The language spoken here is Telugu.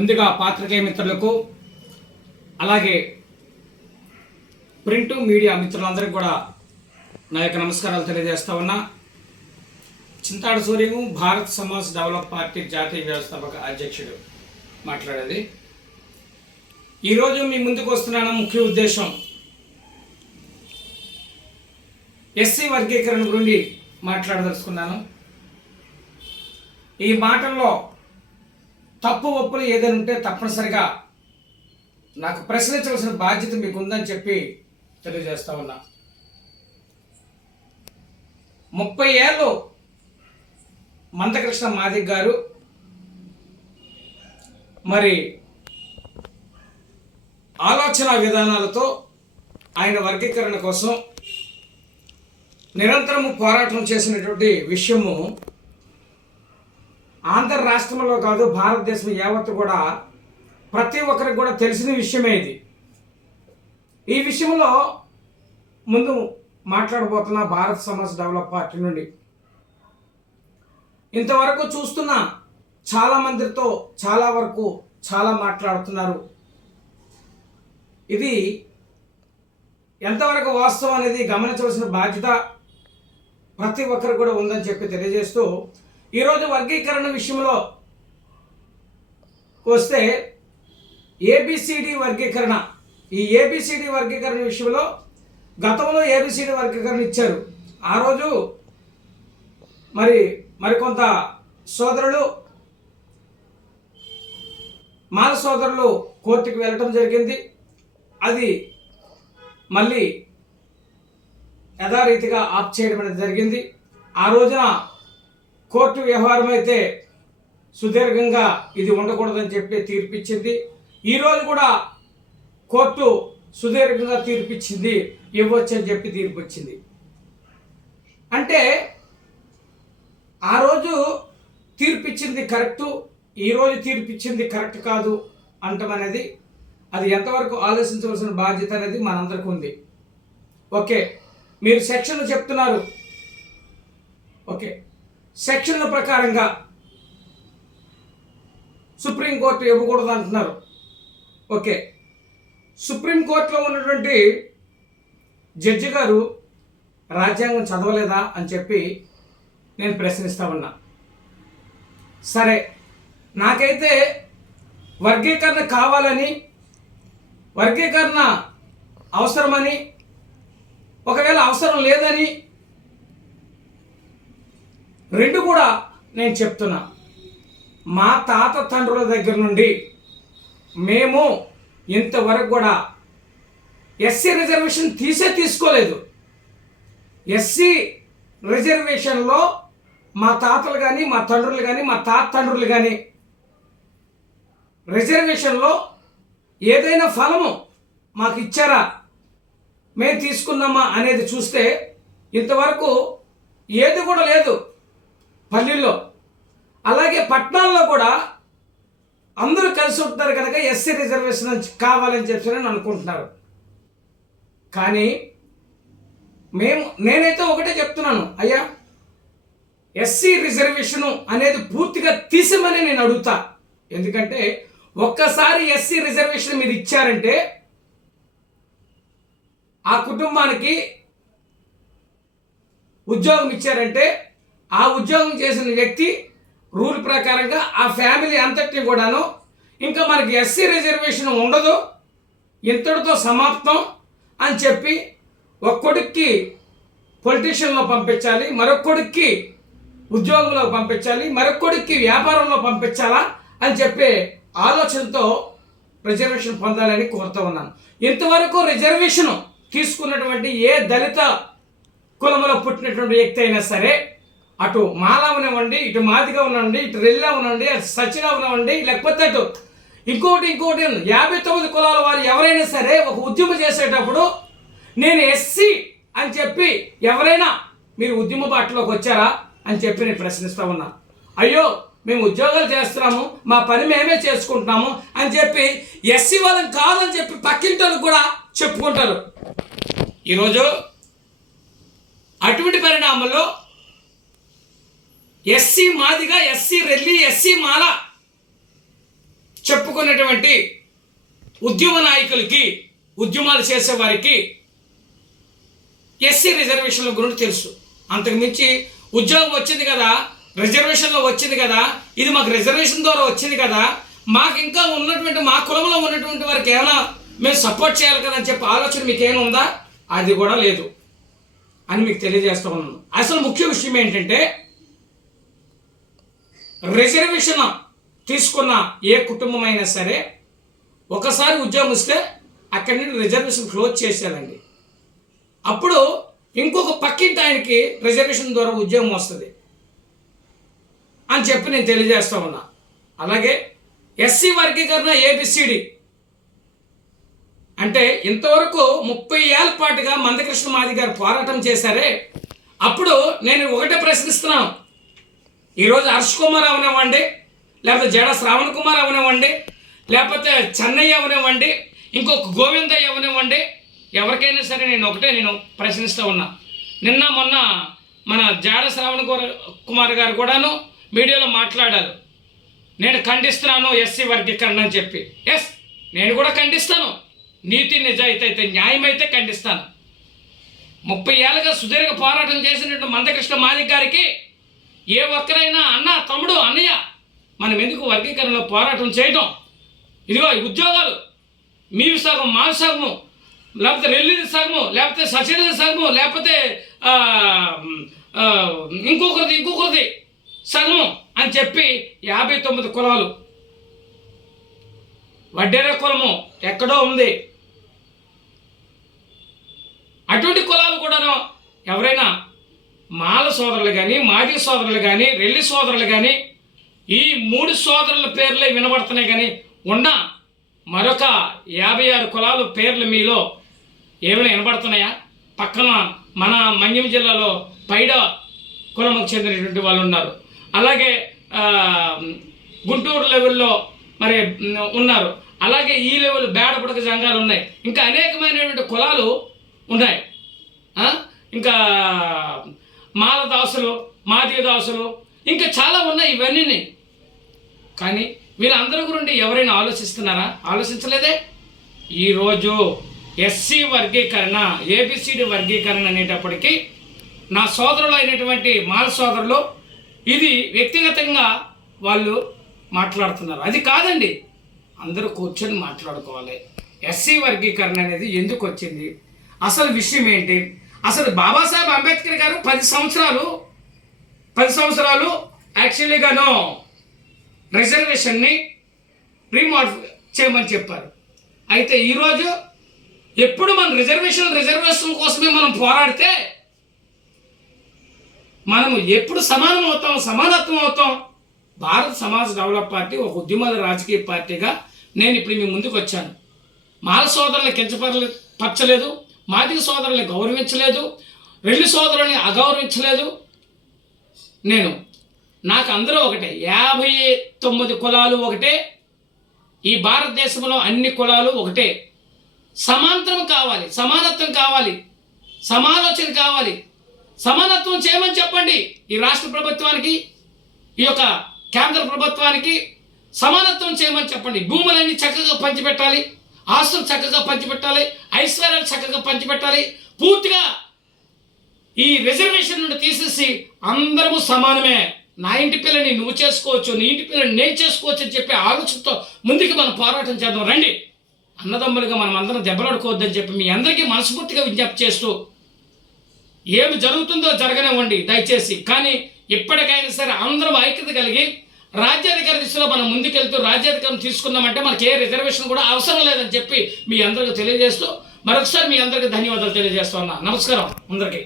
ముందుగా పాత్రికేయ మిత్రులకు అలాగే ప్రింట్ మీడియా మిత్రులందరికీ కూడా నా యొక్క నమస్కారాలు తెలియజేస్తా ఉన్నా. చింతాడు సూర్యము భారత్ సమాజ్ డెవలప్ పార్టీ జాతీయ వ్యవస్థాపక అధ్యక్షుడు మాట్లాడేది. ఈరోజు మీ ముందుకు వస్తున్నాను ముఖ్య ఉద్దేశం ఎస్సీ వర్గీకరణ గురించి మాట్లాడదలుచుకున్నాను. ఈ మాటల్లో తప్పు ఒప్పులు ఏదైనా ఉంటే తప్పనిసరిగా నాకు ప్రశ్నించవలసిన బాధ్యత మీకు ఉందని చెప్పి తెలియజేస్తా ఉన్నా. ముప్పై ఏళ్ళు మందకృష్ణ మాదిక్ గారు మరి ఆలోచన విధానాలతో ఆయన వర్గీకరణ కోసం నిరంతరము పోరాటం చేసినటువంటి విషయము ఆంధ్ర రాష్ట్రంలో కాదు భారతదేశం యావత్తు కూడా ప్రతి ఒక్కరికి కూడా తెలిసిన విషయమే ఇది. ఈ విషయంలో ముందు మాట్లాడబోతున్న భారత్ సమాజ్ డెవలప్ పార్టీ నుండి. ఇంతవరకు చూస్తున్న చాలా మందితో చాలా వరకు చాలా మాట్లాడుతున్నారు. ఇది ఎంతవరకు వాస్తవం అనేది గమనించవలసిన బాధ్యత ప్రతి ఒక్కరు కూడా ఉందని చెప్పి తెలియజేస్తూ ఈరోజు వర్గీకరణ విషయంలో వస్తే ఏబిసిడి వర్గీకరణ. ఈ ఏబిసిడి వర్గీకరణ విషయంలో గతంలో ఏబిసిడి వర్గీకరణ ఇచ్చారు. ఆ రోజు మరి మరికొంత సోదరులు మాల సోదరులు కోర్టుకు వెళ్ళటం జరిగింది. అది మళ్ళీ యథారీతిగా ఆప్ చేయడం అనేది జరిగింది. ఆ రోజున కోర్టు వ్యవహారం అయితే సుదీర్ఘంగా ఇది ఉండకూడదని చెప్పి తీర్పిచ్చింది. ఈరోజు కూడా కోర్టు సుదీర్ఘంగా తీర్పిచ్చింది ఇవ్వచ్చు అని చెప్పి తీర్పు వచ్చింది అంటే ఆ రోజు తీర్పిచ్చింది కరెక్టు ఈరోజు తీర్పిచ్చింది కరెక్ట్ కాదు అంటం అనేది అది ఎంతవరకు ఆలోచించవలసిన బాధ్యత అనేది మనందరికీ ఉంది. ఓకే మీరు సెక్షన్లు చెప్తున్నారు. ఓకే సెక్షన్ల ప్రకారంగా సుప్రీంకోర్టు ఇవ్వకూడదు అంటున్నారు. ఓకే. సుప్రీంకోర్టులో ఉన్నటువంటి జడ్జి గారు రాజ్యాంగం చదవలేదా అని చెప్పి నేను ప్రశ్నిస్తా ఉన్నా. సరే. నాకైతే వర్గీకరణ కావాలని వర్గీకరణ అవసరమని ఒకవేళ అవసరం లేదని రెండు కూడా నేను చెప్తున్నా. మా తాత తండ్రుల దగ్గర నుండి మేము ఇంతవరకు కూడా ఎస్సీ రిజర్వేషన్ తీసే తీసుకోలేదు. ఎస్సీ రిజర్వేషన్లో మా తాతలు కానీ మా తండ్రులు కానీ మా తాత తండ్రులు కానీ రిజర్వేషన్లో ఏదైనా ఫలము మాకు ఇచ్చారా? మేము తీసుకున్నామా అనేది చూస్తే ఇంతవరకు ఏది కూడా లేదు. పల్లెల్లో. అలాగే పట్టణాల్లో కూడా అందరూ కలిసి ఉంటున్నారు కనుక ఎస్సీ రిజర్వేషన్ కావాలని చెప్పి నేను అనుకుంటున్నారు. కానీ మేము నేనైతే ఒకటే చెప్తున్నాను. అయ్యా ఎస్సీ రిజర్వేషను అనేది పూర్తిగా తీసమని నేను అడుగుతా. ఎందుకంటే ఒక్కసారి ఎస్సీ రిజర్వేషన్ మీరు ఇచ్చారంటే ఆ కుటుంబానికి ఉద్యోగం ఇచ్చారంటే ఆ ఉద్యోగం చేసిన వ్యక్తి రూల్ ప్రకారంగా ఆ ఫ్యామిలీ అంతటిని కూడాను ఇంకా మనకి ఎస్సీ రిజర్వేషన్ ఉండదు ఇంతటితో సమాప్తం అని చెప్పి ఒక కొడుక్కి పొలిటీషియన్లో పంపించాలి మరొక కొడుక్కి ఉద్యోగంలో పంపించాలి మరొక కొడుక్కి వ్యాపారంలో పంపించాలా అని చెప్పే ఆలోచనతో రిజర్వేషన్ పొందాలని కోరుతూ ఉన్నాను. ఇంతవరకు రిజర్వేషన్ తీసుకున్నటువంటి ఏ దళిత కులంలో పుట్టినటువంటి వ్యక్తి అయినా సరే అటు మాల ఉన్నవ్వండి ఇటు మాదిగా ఉన్నవండి ఇటు రెల్లా ఉన్నవండి అటు సచిగా ఉన్నవండి లేకపోతే అటు ఇంకోటి ఇంకోటి యాభై తొమ్మిది కులాల వారు ఎవరైనా సరే ఒక ఉద్యమం చేసేటప్పుడు నేను ఎస్సీ అని చెప్పి ఎవరైనా మీరు ఉద్యమ బాటలోకి వచ్చారా అని చెప్పి నేను ప్రశ్నిస్తా ఉన్నా. అయ్యో మేము ఉద్యోగాలు చేస్తున్నాము మా పని మేమే చేసుకుంటున్నాము అని చెప్పి ఎస్సీ వాళ్ళం కాదని చెప్పి పక్కింటి కూడా చెప్పుకుంటారు. ఈరోజు అటువంటి పరిణామంలో SC Madiga SC Relli SC Mala చెప్పుకునేటువంటి ఉద్యమ నాయకులకి ఉద్యమాలు చేసేవారికి ఎస్సీ రిజర్వేషన్ల గురించి తెలుసు. అంతకు మించి ఉద్యోగం వచ్చింది కదా రిజర్వేషన్లో వచ్చింది కదా ఇది మాకు రిజర్వేషన్ ద్వారా వచ్చింది కదా మాకు ఇంకా ఉన్నటువంటి మా కులంలో ఉన్నటువంటి వారికి ఏమైనా మేము సపోర్ట్ చేయాలి కదా అని చెప్పి ఆలోచన మీకేమైనా ఉందా? అది కూడా లేదు. అని మీకు తెలియజేస్తా ఉన్నాను. అసలు ముఖ్య విషయం ఏంటంటే రిజర్వేషన్ తీసుకున్న ఏ కుటుంబం అయినా సరే ఒకసారి ఉద్యోగం ఇస్తే అక్కడి నుండి రిజర్వేషన్ క్లోజ్ చేసేయాలండి. అప్పుడు ఇంకొక పక్కింటి ఆయనకి రిజర్వేషన్ ద్వారా ఉద్యోగం వస్తుంది. అని చెప్పి నేను తెలియజేస్తా ఉన్నా. అలాగే ఎస్సీ వర్గీకరణ ఏబిసిడి. అంటే ఇంతవరకు ముప్పై ఏళ్ళ పాటుగా మందకృష్ణ మాది గారు పోరాటం చేశారే. అప్పుడు నేను ఒకటే ప్రశ్నిస్తున్నాను. ఈరోజు హర్ష్ కుమార్ అవనివ్వండి లేకపోతే జడ శ్రావణ్ కుమార్ అవనివ్వండి లేకపోతే చెన్నయ్య అవనివ్వండి ఇంకొక గోవిందయ్య అవనివ్వండి. ఎవరికైనా సరే నేను ఒకటే నేను ప్రశ్నిస్తూ ఉన్నా. నిన్న మొన్న మన జాడ శ్రావణ్ కుమార్- కుమార్ గారు కూడాను మీడియాలో మాట్లాడారు. నేను ఖండిస్తున్నాను ఎస్సీ వర్గీకరణ అని చెప్పి. ఎస్ నేను కూడా ఖండిస్తాను. నీతి నిజాయితీ అయితే న్యాయం అయితే ఖండిస్తాను. ముప్పై ఏళ్ళుగా సుదీర్ఘ పోరాటం చేసినట్టు మందకృష్ణ మాలిక్ గారికి ఏ ఒక్కరైనా అన్న తమ్ముడు అన్నయ్య మనం ఎందుకు వర్గీకరణలో పోరాటం చేయటం? ఇదిగో ఉద్యోగాలు మీవి సగం మావి సగము లేకపోతే రెల్లిది సగము లేకపోతే సచిడిది సగము లేకపోతే ఇంకొకరిది ఇంకొకరిది సగము అని చెప్పి యాభై తొమ్మిది కులాలు. వడ్డేర కులము ఎక్కడో ఉంది. అటువంటి కులాలు కూడాను ఎవరైనా మాల సోదరులు కానీ మాది సోదరులు కానీ రెల్లి సోదరులు కానీ ఈ మూడు సోదరుల పేర్లే వినబడుతున్నాయి కానీ ఉన్న మరొక యాభై ఆరు కులాలు పేర్లు మీలో ఏమైనా వినబడుతున్నాయా? పక్కన మన మన్యం జిల్లాలో పైడ కులముకు చెందినటువంటి వాళ్ళు ఉన్నారు. అలాగే గుంటూరు లెవెల్లో మరి ఉన్నారు. అలాగే ఈ లెవెల్ బేడపుడక సంఘాలు ఉన్నాయి. ఇంకా అనేకమైనటువంటి కులాలు ఉన్నాయి. ఇంకా మాలదాసులు దాసులు ఇంకా చాలా ఉన్నాయి ఇవన్నీ కానీ వీళ్ళందరి గురించి ఎవరైనా ఆలోచిస్తున్నారా? ఆలోచించలేదే? ఈరోజు ఎస్సీ వర్గీకరణ ఏబిసిడి వర్గీకరణ అనేటప్పటికీ నా సోదరులు అయినటువంటి మాల సోదరులు ఇది వ్యక్తిగతంగా వాళ్ళు మాట్లాడుతున్నారు. అది కాదండి అందరూ కూర్చొని మాట్లాడుకోవాలి. ఎస్సీ వర్గీకరణ అనేది ఎందుకు వచ్చింది? అసలు విషయం ఏంటి? అసలు బాబాసాహెబ్ అంబేద్కర్ గారు పది సంవత్సరాలు పది సంవత్సరాలు యాక్చువల్లీగాను రిజర్వేషన్ని రీమార్ఫ్ చేయమని చెప్పారు. అయితే ఈరోజు ఎప్పుడు మన రిజర్వేషన్ రిజర్వేషన్ కోసమే మనం పోరాడితే మనము ఎప్పుడు సమానం అవుతాం సమానత్వం అవుతాం. భారత సమాజ్ డెవలప్ పార్టీ ఒక ఉద్యమాల రాజకీయ పార్టీగా నేను ఇప్పుడు మీ ముందుకు వచ్చాను. మాల సోదరులను కించపరలే మాదిక సోదరుల్ని గౌరవించలేదు వెళ్ళి సోదరుల్ని అగౌరవించలేదు. నేను నాకు అందరూ ఒకటే యాభై తొమ్మిది కులాలు ఒకటే ఈ భారతదేశంలో అన్ని కులాలు ఒకటే. సమాంతరం కావాలి సమానత్వం కావాలి సమాలోచన కావాలి. సమానత్వం చేయమని చెప్పండి ఈ రాష్ట్ర ప్రభుత్వానికి ఈ యొక్క కేంద్ర ప్రభుత్వానికి. సమానత్వం చేయమని చెప్పండి భూములన్నీ చక్కగా పంచిపెట్టాలి. ఆస్తులు చక్కగా పంచిపెట్టాలి ఐశ్వర్యాలు చక్కగా పంచిపెట్టాలి. పూర్తిగా ఈ రిజర్వేషన్ నుండి తీసేసి అందరము సమానమే. నా ఇంటి పిల్లని నువ్వు చేసుకోవచ్చు నీ ఇంటి పిల్లని నేను చేసుకోవచ్చు అని చెప్పి ఆలోచనతో ముందుకు మనం పోరాటం చేద్దాం. రండి. అన్నదమ్ములుగా మనం అందరం దెబ్బలాడుకోవద్దని చెప్పి మీ అందరికీ మనస్ఫూర్తిగా విజ్ఞప్తి చేస్తూ ఏమి జరుగుతుందో జరగనివ్వండి దయచేసి. కానీ ఇప్పటికైనా సరే అందరం ఐక్యత కలిగి రాజ్యాధికార దిశలో మనం ముందుకెళ్తూ రాజ్యాధికారం తీసుకున్నామంటే మనకి ఏ రిజర్వేషన్ కూడా అవసరం లేదని చెప్పి మీ అందరికీ తెలియజేస్తూ మరొకసారి మీ అందరికీ ధన్యవాదాలు తెలియజేస్తున్నా నమస్కారం. అందరికీ